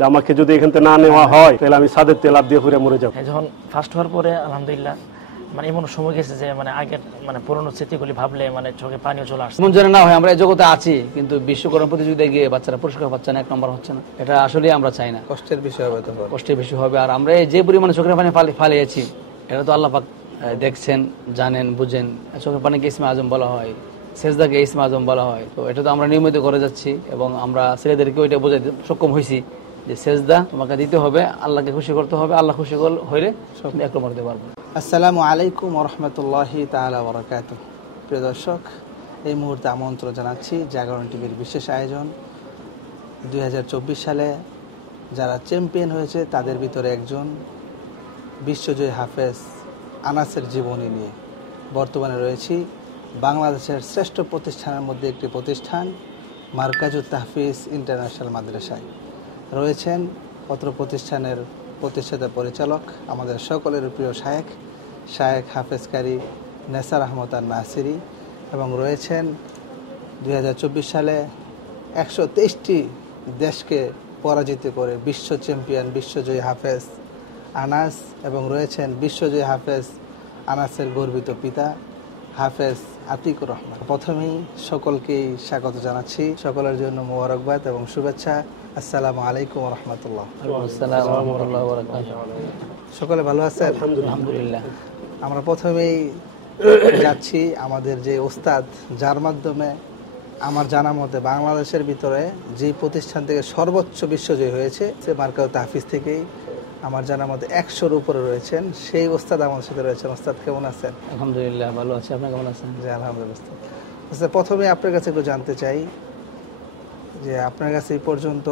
যে আমাকে যদি এখান থেকে না নেওয়া হয় তাহলে আমি ছাদের তেল লাফ দিয়ে ঘুরে মরে যাবো। যখন ফার্স্ট হওয়ার পরে আলহামদুলিল্লাহ মানে এমন সময় গেছে যে মানে আগের মানে পুরনো স্মৃতিগুলি ভাবলে মানে চোখে পানিও চলে আসছে। এমন যেন না হয় আমরা এই জগতে আছি কিন্তু বিশ্বকর্মা প্রতিযোগিতায় গিয়ে বাচ্চারা পুরস্কার পাচ্ছে না, 1 নম্বর হচ্ছে না, এটা আসলে আমরা চাই না। কষ্টের বিষয় হবে, কষ্টের বিষয় হবে। আর আমরা যে পরিমাণে চোখের পানি ফালিয়েছি এটা তো আল্লাহ পাক দেখছেন, জানেন, বুঝেন। চোখের পানিকে ইসমে আজম বলা হয়, সেজদাকে ইসমে আজম বলা হয়। তো এটা তো আমরা নিয়মিত করে যাচ্ছি এবং আমরা ছেলেদেরকে ওইটা বোঝাতে সক্ষম হয়েছি যে সেজদা তোমাকে দিতে হবে, আল্লাহকে খুশি করতে হবে, আল্লাহ খুশি হইলে সব 1 নম্বর দিতে পারবো। আসসালামু আলাইকুম ওয়া রাহমাতুল্লাহি তাআলা ওয়া বারাকাতুহু। প্রিয় দর্শক, এই মুহূর্তে আমন্ত্রণ জানাচ্ছি জাগরণ টিভির বিশেষ আয়োজন 2024 সালে যারা চ্যাম্পিয়ন হয়েছে তাদের ভিতরে একজন বিশ্বজয়ী হাফেজ আনাসের জীবনী নিয়ে। বর্তমানে রয়েছি বাংলাদেশের শ্রেষ্ঠ প্রতিষ্ঠানের মধ্যে একটি প্রতিষ্ঠান মারকাজুত তাহফিজ ইন্টারন্যাশনাল মাদ্রাসায়। রয়েছেন অত্র প্রতিষ্ঠানের প্রতিষ্ঠাতা পরিচালক আমাদের সকলের প্রিয় শায়েখ হাফেজ কারি নেসার আহমদ আর নাসিরি, এবং রয়েছেন 2024 সালে 123টি দেশকে পরাজিত করে বিশ্ব চ্যাম্পিয়ন বিশ্বজয়ী হাফেজ আনাস, এবং রয়েছেন বিশ্বজয়ী হাফেজ আনাসের গর্বিত পিতা হাফেজ আতিকুর রহমান। প্রথমেই সকলকেই স্বাগত জানাচ্ছি, সকলের জন্য মোবারকবাদ এবং শুভেচ্ছা। আসসালামু আলাইকুম ওয়া রাহমাতুল্লাহ। সকলে ভালো আছেন? আলহামদুলিল্লাহ। আমরা প্রথমেই যাচ্ছি আমাদের যে ওস্তাদ, যার মাধ্যমে আমার জানা মতে বাংলাদেশের ভিতরে যে প্রতিষ্ঠান থেকে সর্বোচ্চ বিশ্বজয়ী হয়েছে সে মারকাজুত তাহফিজ থেকেই আমার জানা মতে 100-র উপরে রয়েছেন, সেই ওস্তাদ আমাদের সাথে রয়েছেন। ওস্তাদ কেমন আছেন? আলহামদুলিল্লাহ ভালো আছি, আপনি কেমন আছেন? জি আলহামদুলিল্লাহ। ওস্তাদ, প্রথমে আপনার কাছে একটু জানতে চাই যে আপনার কাছে এই পর্যন্ত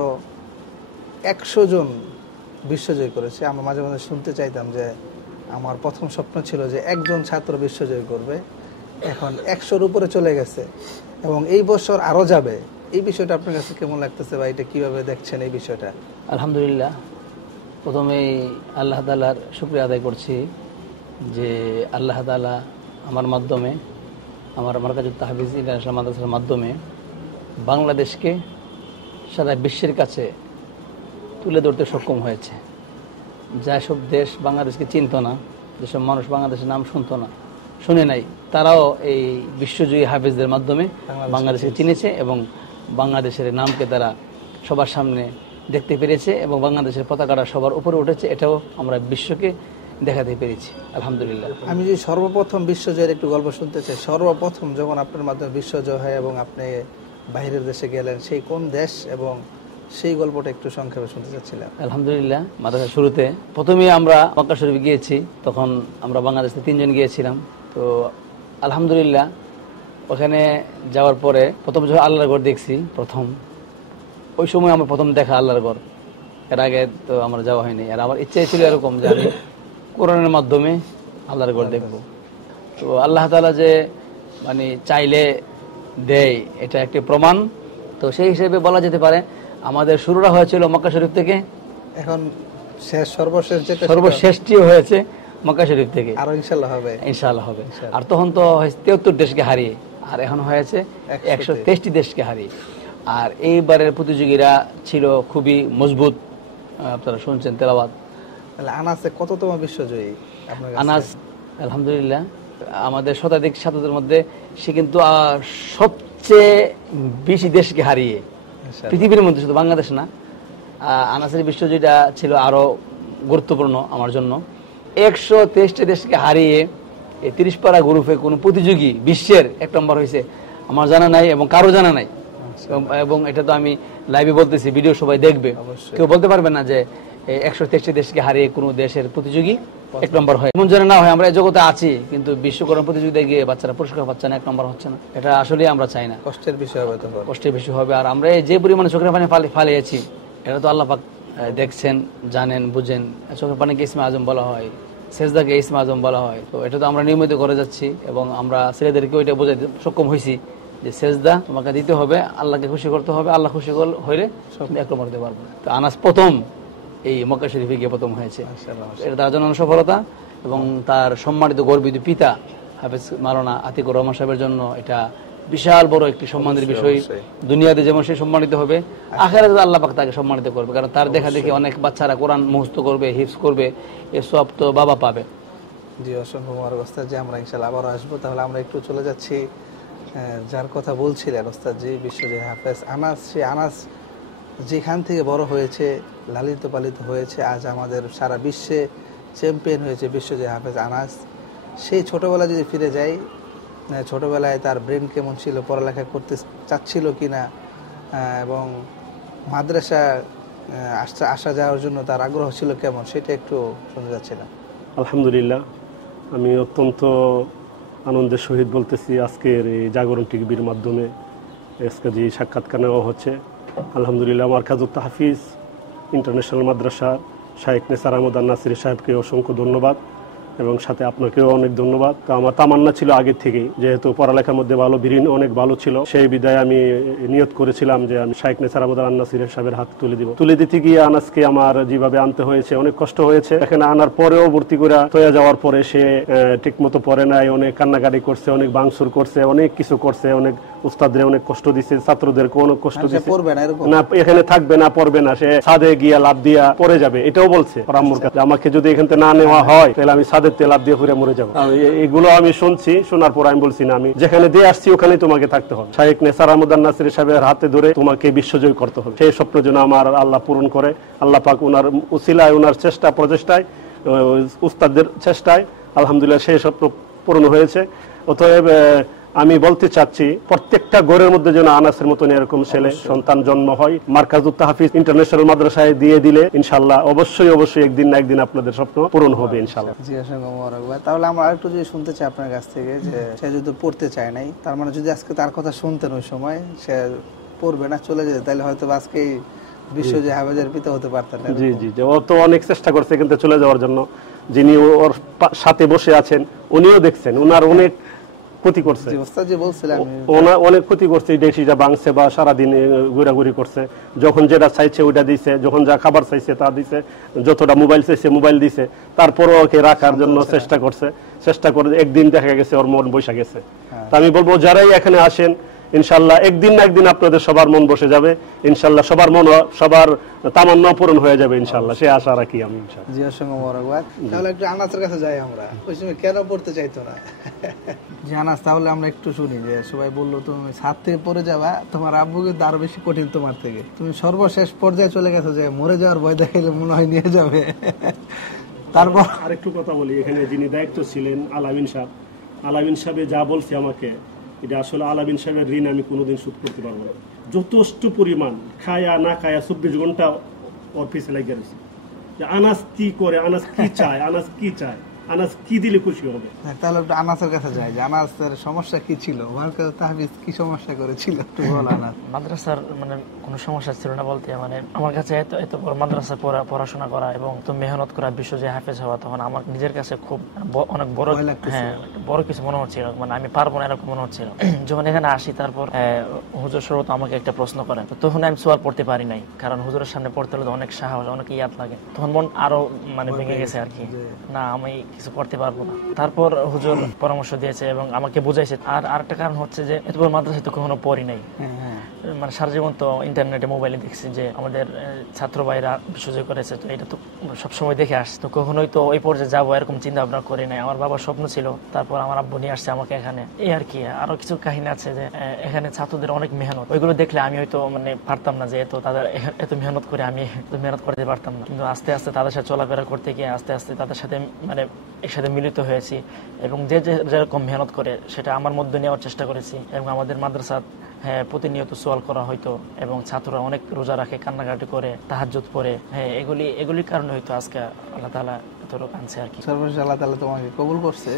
100 জন বিশ্বজয় করেছে। আমরা মাঝে মাঝে শুনতে চাইতাম যে আমার প্রথম স্বপ্ন ছিল যে একজন ছাত্র বিশ্বজয় করবে, এখন 100-র উপরে চলে গেছে এবং এই বছর আরও যাবে। এই বিষয়টা আপনার কাছে কেমন লাগতেছে বা এটা কীভাবে দেখছেন এই বিষয়টা? আলহামদুলিল্লাহ, প্রথমেই আল্লাহ তাআলার শুকরিয়া আদায় করছি যে আল্লাহ তাআলা আমার মাধ্যমে, আমার মারকাজুত তাহফিজ ইন্টারন্যাশনাল মাদ্রাসার মাধ্যমে বাংলাদেশকে সারা বিশ্বের কাছে তুলে ধরতে সক্ষম হয়েছে। যেসব দেশ বাংলাদেশকে চিনত না, যেসব মানুষ বাংলাদেশের নাম শুনতো না, শুনে নাই, তারাও এই বিশ্বজয়ী হাফেজদের মাধ্যমে বাংলাদেশকে চিনেছে এবং বাংলাদেশের নামকে তারা সবার সামনে দেখতে পেরেছে এবং বাংলাদেশের পতাকাটা সবার উপরে উঠেছে। এটাও আমরা বিশ্বকে দেখাতে পেরেছি আলহামদুলিল্লাহ। আমি যে সর্বপ্রথম বিশ্বজয়ের একটু গল্প শুনতে চাই। সর্বপ্রথম যখন আপনার মাধ্যমে বিশ্বজয় হয় এবং আপনি বাইরের দেশে গেলেন, সেই কোন দেশ এবং সেই গল্পটা একটু সংক্ষেপে শুনতে চাচ্ছিলাম। আলহামদুলিল্লাহ, মাদ্রাসার শুরুতে প্রথমেই আমরা মক্কা শরীফ গিয়েছি, তখন আমরা বাংলাদেশ থেকে 3 জন গিয়েছিলাম। তো আলহামদুলিল্লাহ ওখানে যাওয়ার পরে প্রথম যখন আল্লাহর ঘর দেখছি, প্রথম ওই সময় আমার প্রথম দেখা আল্লাহর ঘর, এর আগে তো আমার যাওয়া হয়নি। আর আমার ইচ্ছা ছিল এরকম যে আমি কোরআনের মাধ্যমে আল্লাহর ঘর দেখব। তো আল্লাহ তাআলা যে মানে চাইলে দেয় এটা একটি প্রমাণ। তো সেই হিসেবে বলা যেতে পারে আমাদের শুরুটা হয়েছিল মক্কা শরীফ থেকে, এখন সর্বশেষটিও হয়েছে মক্কা শরীফ থেকে। আর ইনশাআল্লাহ হবে। আর তখন তো 73 দেশকে হারিয়ে, আর এখন হয়েছে 123টি দেশকে হারিয়ে। আর এইবারের প্রতিযোগীরা ছিল খুবই মজবুত, আপনারা শুনছেন তেলাওয়াত। আনাসে কততম বিশ্বজয়ী আনাস? আলহামদুলিল্লাহ আমাদের শতাধিক ছাত্রদের মধ্যে সে কিন্তু সবচেয়ে বেশি দেশকে হারিয়ে পৃথিবীর মধ্যে, শুধু বাংলাদেশ না, আনাসের বিশ্বজয়ীটা ছিল আরো গুরুত্বপূর্ণ আমার জন্য। 123টি দেশকে হারিয়ে এই 30 পারা গ্রুপে কোনো প্রতিযোগী বিশ্বের 1 নম্বর হয়েছে আমার জানা নাই এবং কারো জানা নাই। এবং এটা তো আমি লাইভে বলতেছি, ভিডিও সবাই দেখবে, কেউ বলতে পারবে না যে 123টি দেশকে হারিয়ে কোনো দেশের প্রতিযোগী 1 নম্বর হয়। এমন যেন না হয় আমরা এই জগতে আছি কিন্তু বিশ্বকর্মা প্রতিযোগিতায় গিয়ে বাচ্চারা পুরস্কার পাচ্ছে না, 1 নম্বর হচ্ছে না, এটা আসলে আমরা চাই না। কষ্টের বিষয় হবে, কষ্টের বিষয় হবে। আর আমরা যে পরিমাণে চোখের পানি ফালিয়েছি এটা তো আল্লাহ পাক দেখছেন, জানেন, বুঝেন। চোখের পানিকে ইসমে আজম বলা হয়, সেজদাকে ইসমে আজম বলা হয়। তো এটা তো আমরা নিয়মিত করে যাচ্ছি এবং আমরা ছেলেদেরকে ওইটা বোঝাতে সক্ষম হয়েছি যে সেজদা তোমাকে দিতে হবে, আল্লাহকে খুশি করতে হবে, আল্লাহ খুশি হইলে সব 1 নম্বর দিতে পারবো। তো আনাস প্রথম এই মক্কা শরীফে গিয়ে প্রথম হয়েছে, এটা তার জন্য সফলতা এবং তার সম্মানিত গর্বিত পিতা হাফেজ মাওলানা আতিকুর রহমান সাহেবের জন্য এটা বিশাল বড় একটি সম্মানের বিষয়। দুনিয়াতে যেমন সে সম্মানিত হবে, আখিরাতে আল্লাহ পাক তাকে সম্মানিত করবে, কারণ তার দেখা দেখি অনেক বাচ্চারা কোরআন মুখস্থ করবে, হিফজ করবে, এ সব তো বাবা পাবে। জি, অসংখ্য মোবারক ওস্তাদ জি। আমরা ইনশাআল্লাহ আবারও আসবো। তাহলে আমরা একটু চলে যাচ্ছি যার কথা বলছিলেন ওস্তাদ জি, বিশ্বজয় হাফেজ আনাস। সে আনাস যেখান থেকে বড় হয়েছে, লালিত পালিত হয়েছে, আজ আমাদের সারা বিশ্বে চ্যাম্পিয়ন হয়েছে বিশ্বজয় হাফেজ আনাস। সেই ছোটবেলা যদি ফিরে যাই, ছোটবেলায় তার ব্রেন কেমন ছিল, পড়ালেখা করতে চাচ্ছিল কিনা, এবং মাদ্রাসা আসা যাওয়ার জন্য তার আগ্রহ ছিল কেমন, সেটা একটু শুনতে যাচ্ছিলাম। আলহামদুলিল্লাহ, আমি অত্যন্ত আনন্দের সহিত বলতেছি, আজকের এই জাগরণ টিভির মাধ্যমে আজকে যে সাক্ষাৎকার নেওয়া হচ্ছে, আলহামদুলিল্লাহ মারকাজুত তাহফিজ ইন্টারন্যাশনাল মাদ্রাসা শাইখ নেসার আহমদ আন-নাসিরি সাহেবকে অসংখ্য ধন্যবাদ, এবং সাথে আপনাকেও অনেক ধন্যবাদ। তো আমার তামান্না ছিল আগের থেকেই, যেহেতু পড়ালেখার মধ্যে ভালো, বিরিন অনেক ভালো ছিল, সেই বিদায় আমি নিয়ত করেছিলাম যে আমি শাইখ নেসার আহমদ আন-নাসিরি সাহেবের হাতে তুলে দিব। তুলে দিতে গিয়ে আনাসকে আমার যেভাবে আনতে হয়েছে অনেক কষ্ট হয়েছে। এখানে আনার পরেও ভর্তি করে হয়ে যাওয়ার পরে সে ঠিক মতো পড়ে নাই, অনেক কান্নাকাটি করছে, অনেক ভাঙচুর করছে, অনেক কিছু করছে, অনেক উস্তাদদের অনেক কষ্ট দিচ্ছে, ছাত্রদেরকে অনেক কষ্ট দিচ্ছে, না এখানে থাকবে না, পড়বে না, সে ছাদে গিয়া লাভ দিয়া পড়ে যাবে, এটাও বলছে আম্মুর কাছে, আমাকে যদি এখান থেকে না নেওয়া হয় তাহলে আমি ছাদের তে লাভ দিয়ে ঘুরে মরে যাবো। এগুলো আমি শুনছি, শোনার পর আমি বলছি না, আমি যেখানে দিয়ে আসছি ওখানেই তোমাকে থাকতে হবে। শাইখ নেসার আহমদ আন-নাসিরি সাহেবের হাতে ধরে তোমাকে বিশ্বজয় করতে হবে। সেই স্বপ্ন যেন আমার আল্লাহ পূরণ করে। আল্লাহ পাক ওনার উসিলায়, ওনার চেষ্টা প্রচেষ্টায়, উস্তাদদের চেষ্টায় আলহামদুলিল্লাহ সেই স্বপ্ন পূরণ হয়েছে। অতএব আমি বলতে চাচ্ছি, প্রত্যেকটা ঘরের মধ্যে যেন আনাসের মতন এরকম ছেলে সন্তান জন্ম হয়। মারকাজুত তাহফিজ ইন্টারন্যাশনাল মাদ্রাসায় দিয়ে দিলে ইনশাআল্লাহ অবশ্যই অবশ্যই একদিন না একদিন আপনাদের স্বপ্ন পূরণ হবে ইনশাআল্লাহ। জি, অসংখ্য মোবারক ভাই। তাহলে আমরা আরেকটু যদি শুনতে চাই আপনার কাছ থেকে, যে সে যদি পড়তে চায় নাই, তার মানে যদি আজকে তার কথা শুনতেন ওই সময়, সে পড়বে না, চলে যেত, তাহলে হয়তো আজকে বিশ্বজয় হাফেজের পিতা হতে পারতেন। জি জি, ও তো অনেক চেষ্টা করছে কিন্তু চলে যাওয়ার জন্য। যিনি ওর সাথে বসে আছেন উনিও দেখছেন, ওনার অনেক ক্ষতি করছে, অনেক ক্ষতি করছে, দেশিটা ভাঙছে বা সারাদিন ঘোরাঘুরি করছে, যখন যেটা চাইছে ওইটা দিছে, যখন যা খাবার চাইছে তা দিছে, যতটা মোবাইল চাইছে মোবাইল দিছে, তারপরও ওকে রাখার জন্য চেষ্টা করে একদিন দেখা গেছে ওর মন বসে গেছে। তা আমি বলবো যারাই এখানে আসেন ইনশাআল্লাহ একদিন না একদিন আপনাদের সবার মন বসে যাবে ইনশাআল্লাহ, সবার মন, সবার তামান্না পূরণ হয়ে যাবে ইনশাআল্লাহ, সে আশা রাখি আমি ইনশাআল্লাহ। জি, অসংখ্য মোবারকবাদ। তাহলে একটু আনাসের কাছে যাই আমরা, ওই সময় কেন পড়তে চাইতো না? জি আনাস, তাহলে আমরা একটু শুনি যে সবাই বললো তুমি ছাদ থেকে পড়ে যাবা, তোমার আব্বু কিন্তু আরো বেশি কঠিন তোমার থেকে, তুমি সর্বশেষ পর্যায়ে চলে গেছো যে মরে যাওয়ার ভয় দেখাইলে মনে হয় নিয়ে যাবে। তারপর আরেকটু কথা বলি, এখানে যিনি দায়িত্ব ছিলেন আলামিন সাহেব, আলামিন সাহেব যা বলছে আমাকে, এটা আসলে আলামিন সাহেবের ঋণ আমি কোনোদিন শোধ করতে পারবো না। যথেষ্ট পরিমাণ খায়া না খায়া 24 ঘন্টা ওর পিছে লাগিয়ে রয়েছে, যে আনাস কি করে, আনাস কি চায়, আনাস কি চায়, আনাস কি দিলে খুশি হবে। তাহলে একটু আনাসের কাছে যাই, যে আনাসের সমস্যা কি ছিল, মারকাজুত তাহফিজ কি সমস্যা করেছিল একটু বল। আনাস মাদ্রাসার মানে কোনো সমস্যা ছিল না বলতে, মানে আমার কাছে এত বড় মাদ্রাসা পড়াশোনা করা এবং তো মেহনত করা, বিশ্বজয় হাফেজ হওয়া, তখন আমার নিজের কাছে খুব অনেক বড়, হ্যাঁ বড় কিছু মনে হচ্ছিল, মানে আমি পারবো না এরকম মনে হচ্ছিল। যখন এখানে আসি, তারপর হুজুর শরৎ আমাকে একটা প্রশ্ন করেন, তখন আমি সোয়াল পড়তে পারি নাই, কারণ হুজুরের সামনে পড়তে হলে অনেক সাহস, অনেক ইয়াদ লাগে, তখন মন আরো মানে ভেঙে গেছে আর কি, না আমি কিছু করতে পারবো না। তারপর হুজুর পরামর্শ দিয়েছে এবং আমাকে বুঝাইছে। আর আরেকটা কারণ হচ্ছে যে এত বড় মাদ্রাসায় তো কখনো পড়ি নাই, মানে সারা জীবন তো ইন্টারনেটে মোবাইলে দেখছি যে আমাদের ছাত্র ভাইরা বিশ্বজয় করেছে, তো এটা তো সবসময় দেখে আসছে, তো কখনোই তো ওই পর্যায়ে যাবো এরকম চিন্তা ভাবনা করি নাই। আমার বাবার স্বপ্ন ছিল, তারপর আমার আব্বু নিয়ে আসছে আমাকে এখানে, এই আর কি। আরো কিছু কাহিনী আছে যে এখানে ছাত্রদের অনেক মেহনত, ওইগুলো দেখলে আমি হয়তো মানে পারতাম না, যে তাদের এত মেহনত করে আমি এত মেহনত করতে পারতাম না, কিন্তু আস্তে আস্তে তাদের সাথে চলাফেরা করতে গিয়ে আস্তে আস্তে তাদের সাথে মানে একসাথে মিলিত হয়েছি, এবং যে যেরকম মেহনত করে সেটা আমার মধ্যে নেওয়ার চেষ্টা করেছি। এবং আমাদের মাদ্রাসা হ্যাঁ প্রতিনিয়ত সোয়াল করা হয়তো, এবং ছাত্ররা অনেক রোজা রাখে, কান্নাকাটি করে, তাহাজ্জুদ পড়ে, হ্যাঁ এগুলির কারণে হয়তো আজকে আল্লাহ তাআলা এতটুকু আনছে আর কি। সর্বশেষ আল্লাহ তাআলা তোমাকে কবুল করছে,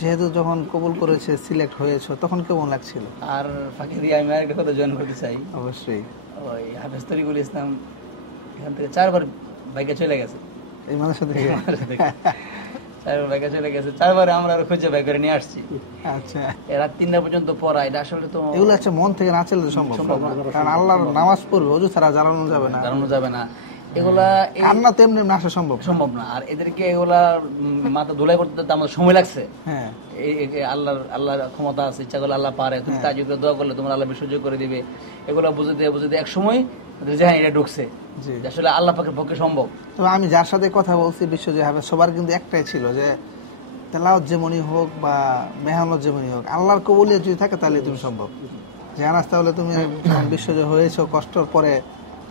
যেহেতু যখন কবুল করেছে, সিলেক্ট হয়েছে, তখন কেমন লাগছিল? আর ফাঁকি দিয়ে আমি আরেকটা কথা জয়েন করতে চাই। অবশ্যই ওই হাফেজ তরিকুল ইসলাম এখান থেকে 4 বার বাইকে চলে গেছে, এই মানুষের থেকে 4 বার বাইকে চলে গেছে, 4 বারে আমরা খুঁজে বাই করে নিয়ে আসছি। আচ্ছা, রাত 3টা পর্যন্ত পড়া, এটা আসলে তো এগুলো হচ্ছে মন থেকে না চললে সম্ভব না, কারণ আল্লাহর নামাজ পড়বে, ওযু ছাড়া জ্বালানো যাবে না, জ্বালানো যাবে না। এগুলা কান্না তেমনি এমনি আসা সম্ভব না। আর এদেরকে এগুলা মাথা ধুলাই করতে তো আমাদের সময় লাগছে। হ্যাঁ, আল্লাহর ক্ষমতা আছে, ইচ্ছা করলে আল্লাহ পারে। তুমি তার যুগে দোয়া করলে তোমার আল্লাহ বিসর্জন করে দিবে। এগুলা বুঝতে এক সময় হ্যাঁ এটা ঢুকছে, আসলে আল্লাহ পাকের পক্ষে সম্ভব। তো আমি যার সাথে কথা বলছি বিশ্বজয় হাফেজ, সবার কিন্তু একটাই ছিল যে তেলাওয়াত যেমনই হোক বা মেহনত যেমনই হোক, আল্লাহর কবুলিয়ত যদি থাকে তাহলে তুমি সম্ভব। যে আনাস, তাহলে তুমি বিশ্বজয় হয়েছো কষ্টর পরে,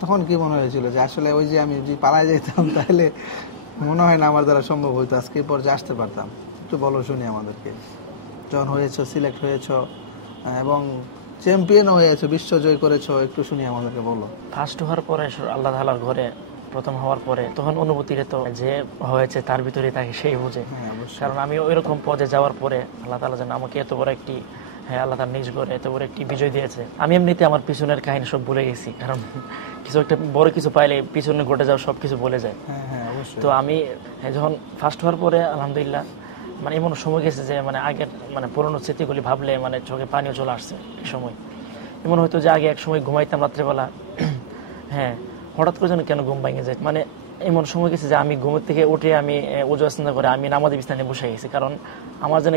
তখন কি মনে হয়েছিল যে আসলে ওই যে আমি যদি পালায় যেতাম তাহলে মনে হয় না আমার দ্বারা সম্ভব হইতো আজকে এই পর্যায়ে আসতে পারতাম? একটু বলো শুনি আমাদেরকে। যখন হয়েছো, সিলেক্ট হয়েছো এবং চ্যাম্পিয়নও হয়েছো, বিশ্বজয় করেছো, একটু শুনি আমাদেরকে বলো। ফার্স্ট হওয়ার পরে আল্লাহ তাআলার ঘরে প্রথম হওয়ার পরে তখন অনুভূতিটা তো যে হয়েছে তার ভিতরে থাকে সেই বুঝে। কারণ আমি ওইরকম পদে যাওয়ার পরে আল্লাহ তাআলা যেন আমাকে এত বড় একটি, হ্যাঁ আল্লাহ তার নিজ করে এত বড় একটি বিজয় দিয়েছে। আমি এমনিতে আমার পিছনের কাহিনী সব ভুলে গেছি, কারণ কিছু একটা বড় কিছু পাইলে পিছনে ঘটে যাওয়া সব কিছু বলে যায়। তো আমি যখন ফার্স্ট হওয়ার পরে আলহামদুলিল্লাহ মানে এমন সময় গেছে যে মানে আগের মানে পুরোনো স্মৃতিগুলি ভাবলে মানে চোখে পানিও চলে আসছে। এই সময় এমন হয়তো যে আগে এক সময় ঘুমাইতাম রাত্রেবেলা, হ্যাঁ হঠাৎ করে যেন কেন ঘুম ভেঙে যায়। মানে এমন সময় গেছে যে আমি ঘুমের থেকে উঠে আমি ওযু আস্তানা করে আমি নামাজি বিছানায় বসে গেছি, কারণ আমার যেন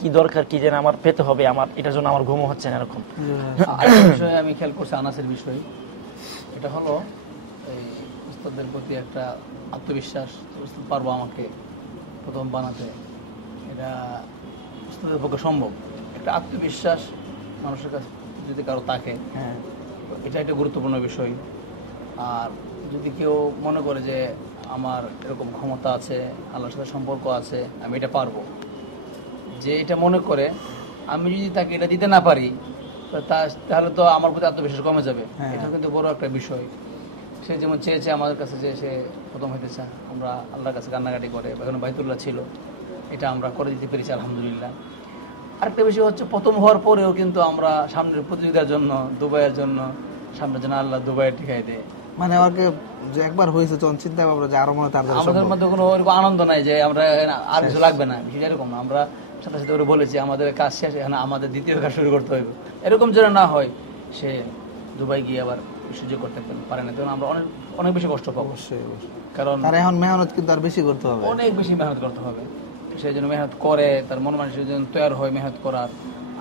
কি দরকার, কি যেন আমার পেতে হবে, আমার এটার জন্য আমার ঘুমও হচ্ছে না এরকম। আরেকটা বিষয় আমি খেয়াল করছি আনাসের বিষয়, এটা হলো এই উস্তাদের প্রতি একটা আত্মবিশ্বাস। উস্তাদ পারবো আমাকে প্রথম বানাতে, এটা উস্তাদের পক্ষে সম্ভব। একটা আত্মবিশ্বাস মানুষের কাছে যদি কারো থাকে, এটা একটা গুরুত্বপূর্ণ বিষয়। আর যদি কেউ মনে করে যে আমার এরকম ক্ষমতা আছে, আল্লাহর সাথে সম্পর্ক আছে, আমি এটা পারবো, যে এটা মনে করে, আমি যদি তাকে এটা দিতে না পারি তাহলে তো আমার প্রতি আত্মবিশ্বাস কমে যাবে। এটা কিন্তু বড় একটা বিষয়। সে যেমন চেয়েছে আমাদের কাছে যে সে প্রথম হইতে চায়, আমরা আল্লাহর কাছে কান্নাকাটি করে, এখন বাইতুল্লাহ ছিল, এটা আমরা করে দিতে পেরেছি আলহামদুলিল্লাহ। আরেকটা বিষয় হচ্ছে প্রথম হওয়ার পরেও কিন্তু আমরা সামনের প্রতিযোগিতার জন্য, দুবাইয়ের জন্য, সামনের জন্য আল্লাহ দুবাইয়ে টিকাই দেয়। মানে আমাকে যে একবার হয়েছে তখন চিন্তা ভাবনা যে আরো মনে, আমাদের মধ্যে কোনো ওরকম আনন্দ নাই যে আমরা আর কিছু লাগবে না, বিষয় এরকম না। আমরা সাথে সাথে ওরা বলেছি আমাদের কাজ শেষ, এখানে আমাদের দ্বিতীয় কাজ শুরু করতে হবে। এরকম যেন না হয় সে দুবাই গিয়ে আবার সুযোগ করতে পারে না, তখন আমরা অনেক বেশি কষ্ট পাবো। কারণ এখন মেহনত কিন্তু আর বেশি করতে হবে, অনেক বেশি মেহনত করতে হবে। সেই জন্য মেহনত করে তার মন মানসিক যেন তৈরি হয় মেহনত করার,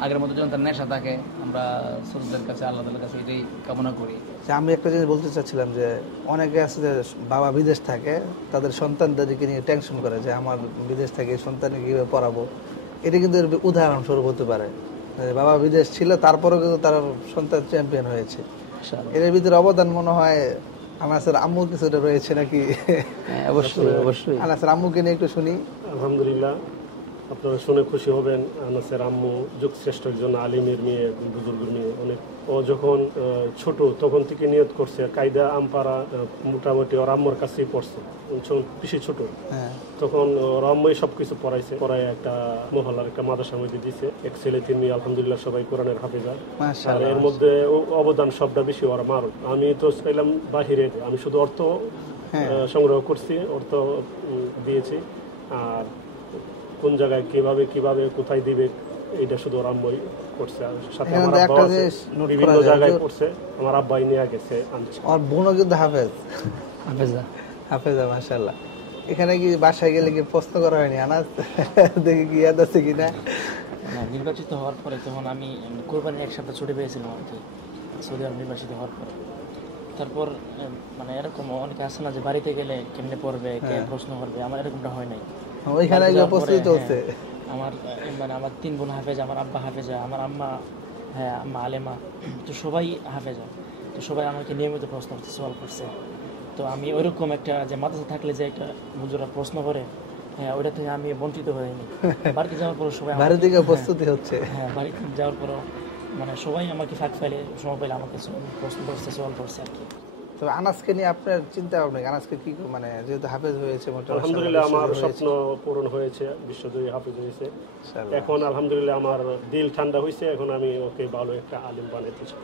আগের মতো যেন তার নেশা থাকে। আমরা শ্রোতাদের কাছে, আল্লাহ তাআলার কাছে এটাই কামনা করি। আমি একটা জিনিস বলতে চাচ্ছিলাম যে অনেকে আছে যে বাবা বিদেশ থাকে, তাদের সন্তানদেরকে নিয়ে টেনশন করে যে আমার বিদেশ থেকে সন্তানকে কিভাবে পড়াবো। এটা কিন্তু উদাহরণস্বরূপ হতে পারে, বাবা বিদেশ ছিল তারপরেও কিন্তু তার সন্তান চ্যাম্পিয়ন হয়েছে। এর ভিতরে অবদান মনে হয় আনাসের আম্মু কিছুটা রয়েছে নাকি? অবশ্যই অবশ্যই। আনাসের আম্মুকে নিয়ে একটু শুনি। আলহামদুলিল্লাহ, আপনারা শুনে খুশি হবেন। আনাসের আম্মু যুগশ্রেষ্ঠ একজন আলিমের মেয়ে, বুজুর্গের মেয়ে। অনেক ও যখন ছোট তখন থেকে নিয়ত করছে কায়দা আমপারা, মোটামুটি ওর আম্মুর কাছেই পড়ছে, বেশি ছোট। তখন ওর আম্মুই সবকিছু পড়াইছে, পড়ায় একটা মহল্লার একটা মাদ্রাসার মধ্যে দিছে। এক ছেলে তিন মেয়ে, আলহামদুলিল্লাহ সবাই কোরআনের হাফেজা। আর এর মধ্যে অবদান সবটা বেশি ওর মার। আমি তো চাইলাম বাহিরে, আমি শুধু অর্থ সংগ্রহ করছি, অর্থ দিয়েছি। আর কোন জায়গায় কিভাবে কোথায় দিবে এটা শুধু ওর আম্মুই করছে। সাথে আমার আব্বা বিভিন্ন জায়গায় করছে, আমার আব্বাই নিয়ে গেছে আনছে। আর বোনও কিন্তু হাফেজা মাশাআল্লাহ। এখানে কি বাসায় গেলে কি প্রশ্ন করা হয়নি আনাস দেখি কি ইয়াদ আছে কিনা? নির্বাচিত হওয়ার পরে তখন আমি কোরবানির এক সপ্তাহ ছুটি পেয়েছিলাম আর কি, সৌদি আরব নির্বাচিত হওয়ার পরে। তারপর মানে এরকম অনেকে আসে না যে বাড়িতে গেলে কেমনে পড়বে, কে প্রশ্ন করবে, আমার এরকমটা হয় নাই। ওইখানে উপস্থিত হচ্ছে আমার মানে আমার 3 বোন হাফেজা, আমার আব্বা হাফেজা, আমার আম্মা আম্মা আলেমা, তো সবাই হাফেজা। তো সবাই আমাকে নিয়মিত প্রশ্ন করতে সওয়াল করছে। তো আমি ওইরকম একটা যে মাদ্রাসা থাকলে যে একটা হুজুরা প্রশ্ন করে, ওইটা থেকে আমি বঞ্চিত হইনি। বাড়িতে যাওয়ার পর সবাই বাড়ি থেকে প্রস্তুতি হচ্ছে, বাড়িতে যাওয়ার পর মানে সবাই আমাকে ফাঁক ফেলে, সময় পেলে আমাকে প্রশ্ন করছে, সওয়াল করছে আর কি। তো আনাসকে নিয়ে আপনার চিন্তা ভাবনা, আনাসকে কি মানে যেহেতু হাফেজ হয়েছে, আলহামদুলিল্লাহ আমার স্বপ্ন পূরণ হয়েছে, বিশ্বজয়ী হাফেজ হয়েছে। এখন আলহামদুলিল্লাহ আমার দিল ঠান্ডা হয়েছে, এখন আমি ওকে ভালো একটা আলিম বানাতে চাই।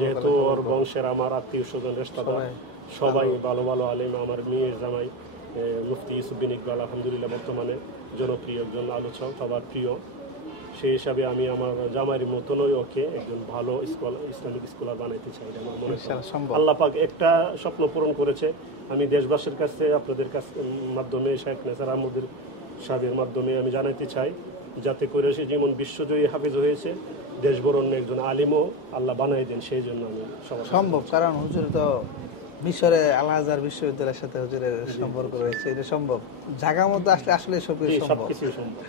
যেহেতু ওর বংশের আমার আত্মীয় স্বজন রেশতাদার সবাই ভালো ভালো আলিম। আমার মেয়ের জামাই মুফতি ইউসুফ বিন ইকবাল আলহামদুলিল্লাহ বর্তমানে জনপ্রিয় একজন আলোচক, সবার প্রিয়। সেই হিসাবে আমি আমার জামাইয়ের মতনই ওকে একজন ভালো ইসলামিক স্কলার বানাইতে চাই। আমার মনে হয় আল্লাহ পাক একটা স্বপ্ন পূরণ করেছে, আমি দেশবাসীর কাছে আপনাদের কাছে মাধ্যমে শেখ নেসার আহমদের সাহেবের মাধ্যমে আমি জানাইতে চাই, যাতে করে সে যেমন বিশ্বজয়ী হাফিজ হয়েছে, দেশ বরণ্য একজন আলিমও আল্লাহ বানাই দেন, সেই জন্য আমি সম্ভব। কারণ হুজুর তো মিশরে আল আজহার বিশ্ববিদ্যালয়ের সাথে হুজুরের সম্পর্ক রয়েছে, এটা সম্ভব। জায়গার মধ্যে আসলে আসলে সবকিছু সম্ভব।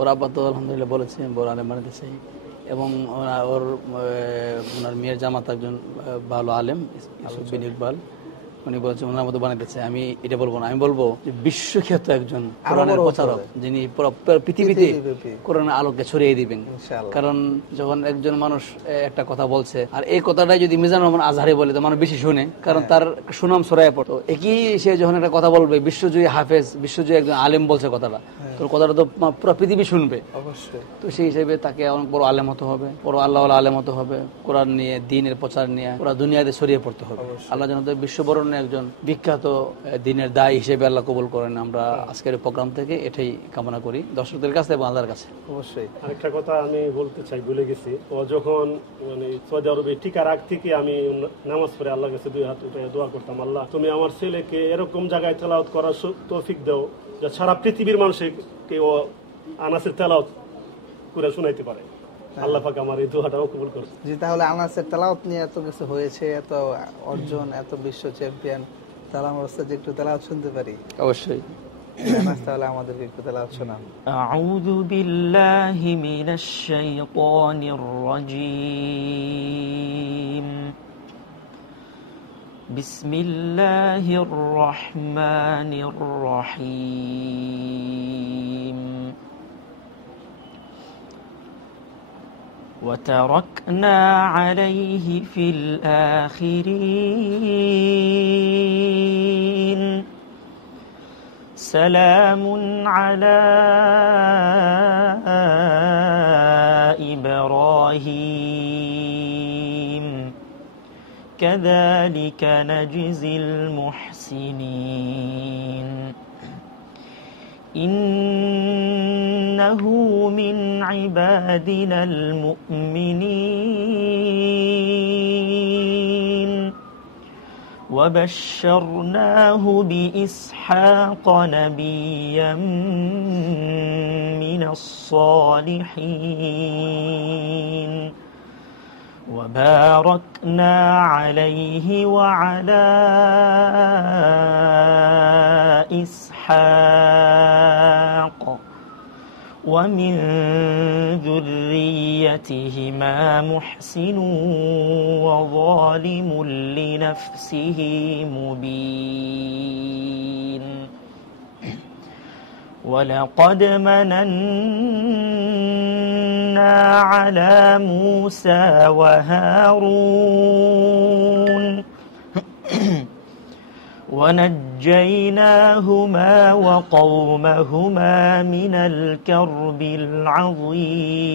ওর আব্বা তো আলহামদুলিল্লাহ বলেছে বড় আলেম বানাতে চাই, এবং ওনার মেয়ের জামাত একজন ভালো আলেম ইউসুফ বিন ইকবাল, উনি বলেছেন ওনার মতো বানাতে চাই। আমি এটা বলবো না, আমি বলবো যে বিশ্বখ্যাত একজন কোরআনের প্রচারক, যিনি পৃথিবীতে কোরআনের আলোকে ছড়িয়ে দিবেন। কারণ যখন একজন মানুষ একটা কথা বলছে, আর এই কথাটাই যদি মিজানুর রহমান আজহারি বলে, তো মানুষ বেশি শুনে, কারণ তার সুনাম ছড়ায় পড়তো। একই সে যখন একটা কথা বলবে, বিশ্বজয়ী হাফেজ, বিশ্বজয়ী একজন আলেম বলছে কথাটা, তো কথাটা তো পুরো পৃথিবী শুনবে অবশ্যই। তো সেই হিসেবে তাকে অনেক বড় আলেম হতে হবে, বড় আল্লাহ আলেম হতে হবে, কোরআন নিয়ে দ্বীনের প্রচার নিয়ে পুরো দুনিয়াতে ছড়িয়ে পড়তে হবে। আল্লাহ যেন বিশ্ববরণ্য একজন বিখ্যাত দ্বীনের দায়ী হিসেবে আল্লাহ কবুল করেন। আমরা আজকের প্রোগ্রাম থেকে এটাই কামনা করি দর্শকদের কাছে এবং আল্লাহর কাছে। অবশ্যই আরেকটা কথা আমি বলতে চাই, ভুলে গেছি। ও যখন মানে সৌদি আরবে টিকার আগ থেকে আমি নামাজ পড়ে আল্লাহর কাছে 2 হাত উঠে দোয়া করতাম, আল্লাহ তুমি আমার ছেলেকে এরকম জায়গায় তেলাওয়াত করার তৌফিক দাও যে সারা পৃথিবীর মানুষকে ও আনাসের তেলাওয়াত করে শোনাইতে পারে। আল্লাহ পাক আমার এই দোয়াটাও কবুল করেছে। জি, তাহলে আনাসের তেলাওয়াত নিয়ে এত কিছু হয়েছে, এত অর্জন, এত বিশ্ব চ্যাম্পিয়ন, তাহলে আমরা যে একটু তেলাওয়াত শুনতে পারি? অবশ্যই। আনাস তাহলে আমাদেরকে একটু তেলাওয়াত শোনান। আউযু বিল্লাহি মিনাশ শাইতানির রাজীম। বিসমিল্লাহির রহমানির রহিম। وتركنا عليه في الآخرين سلام على إبراهيم كذلك نجزي المحسنين إنه من عبادنا المؤمنين وبشرناه بإسحاق نبيا من الصالحين وباركنا عليه وعلى إسحاق ومن ذريتهما محسن وظالم لنفسه مبين ولقد مننا على موسى وهارون ونجيناهما وقومهما من الكرب العظيم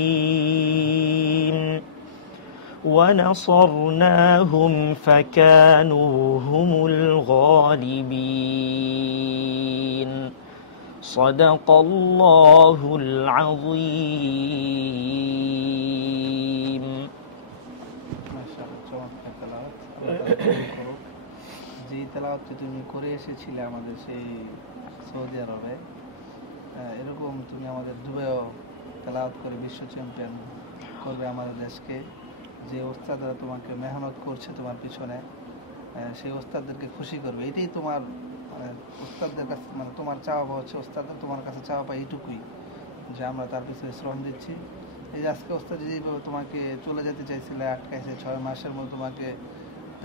ونصرناهم فكانوا هم الغالبين صدق الله العظيم যে তেলাওয়াতটি তুমি করে এসেছিলে আমাদের সেই সৌদি আরবে, এরকম তুমি আমাদের দুবাইও তেলাওয়াত করে বিশ্ব চ্যাম্পিয়ন করবে আমাদের দেশকে। যে ওস্তাদরা তোমাকে মেহনত করছে তোমার পিছনে, সেই ওস্তাদদেরকে খুশি করবে, এটাই তোমার ওস্তাদদের কাছে, মানে তোমার চাওয়া পাওয়া হচ্ছে ওস্তাদরা তোমার কাছে চাওয়া পাওয়া এইটুকুই, যে আমরা তার পিছনে শ্রম দিচ্ছি। এই যে আজকে ওস্তাদ যেভাবে তোমাকে চলে যেতে চাইছিলে, আটকাইছে, 6 মাসের মধ্যে তোমাকে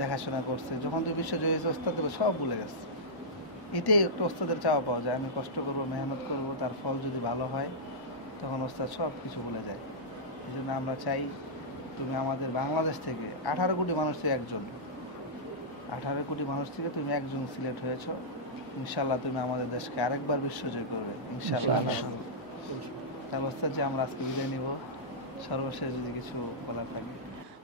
দেখাশোনা করছে, যখন তুমি বিশ্বজয়ী হয়েছে ওস্তাদ সব ভুলে গেছে। এটাই একটা ওস্তাদের চাওয়া পাওয়া যায়, আমি কষ্ট করবো, মেহনত করবো, তার ফল যদি ভালো হয় তখন ওস্তাদ সব কিছু ভুলে যায়। এই জন্য আমরা চাই তুমি আমাদের বাংলাদেশ থেকে 18 কোটি মানুষ থেকে একজন, 18 কোটি মানুষ থেকে তুমি একজন সিলেক্ট হয়েছ। ইনশাল্লাহ তুমি আমাদের দেশকে আরেকবার বিশ্বজয় করবে ইনশাল্লাহ। তার ওস্তাদ যে আমরা আজকে বিদায় নিব, সর্বশেষ যদি কিছু বলার থাকে।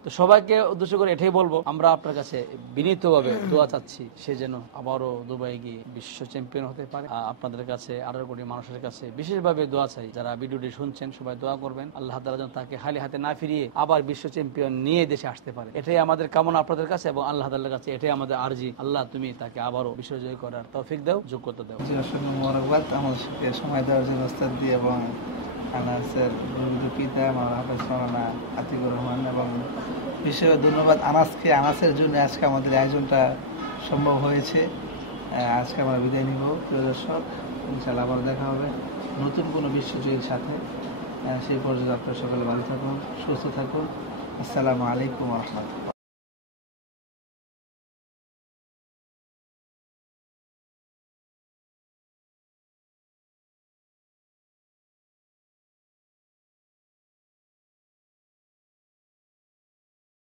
তো তো সবাইকে উদ্দেশ্য করে এটাই বলবো, আমরা আপনার কাছে বিনীতভাবে দোয়া চাচ্ছি সে যেন আবারও দুবাই গিয়ে বিশ্ব চ্যাম্পিয়ন হতে পারে। আপনাদের কাছে 18 কোটি মানুষের কাছে বিশেষভাবে দোয়া চাই, যারা ভিডিওটি শুনছেন সবাই দোয়া করবেন, আল্লাহ তাআলা যেন তাকে খালি হাতে না ফিরিয়ে আবার বিশ্ব চ্যাম্পিয়ন নিয়ে দেশে আসতে পারে। এটাই আমাদের কামনা আপনাদের কাছে এবং আল্লাহ তাআলার কাছে এটাই আমাদের আরজি। আল্লাহ তুমি তাকে আবারও বিশ্বজয় করার তৌফিক দাও, যোগ্যতা দাও। অসংখ্য মোবারকবাদ আমাদের সাথে সময় দেওয়ার জন্য ওস্তাদ দিয়ে এবং আনাসের পিতা হাফেজ মাওলানা আতিকুর রহমান, এবং বিশেষ ধন্যবাদ আনাসকে। আনাসের জন্য আজকে আমাদের আয়োজনটা সম্ভব হয়েছে। আজকে আমরা বিদায় নিব। প্রিয় দর্শক, ইনশাআল্লাহ আবার দেখা হবে নতুন কোনো বিশ্বজয়ীর সাথে। সেই পর্যন্ত আপনারা সকলে ভালো থাকুন, সুস্থ থাকুন। আসসালামু আলাইকুম ওয়া রাহমাতুল্লাহ।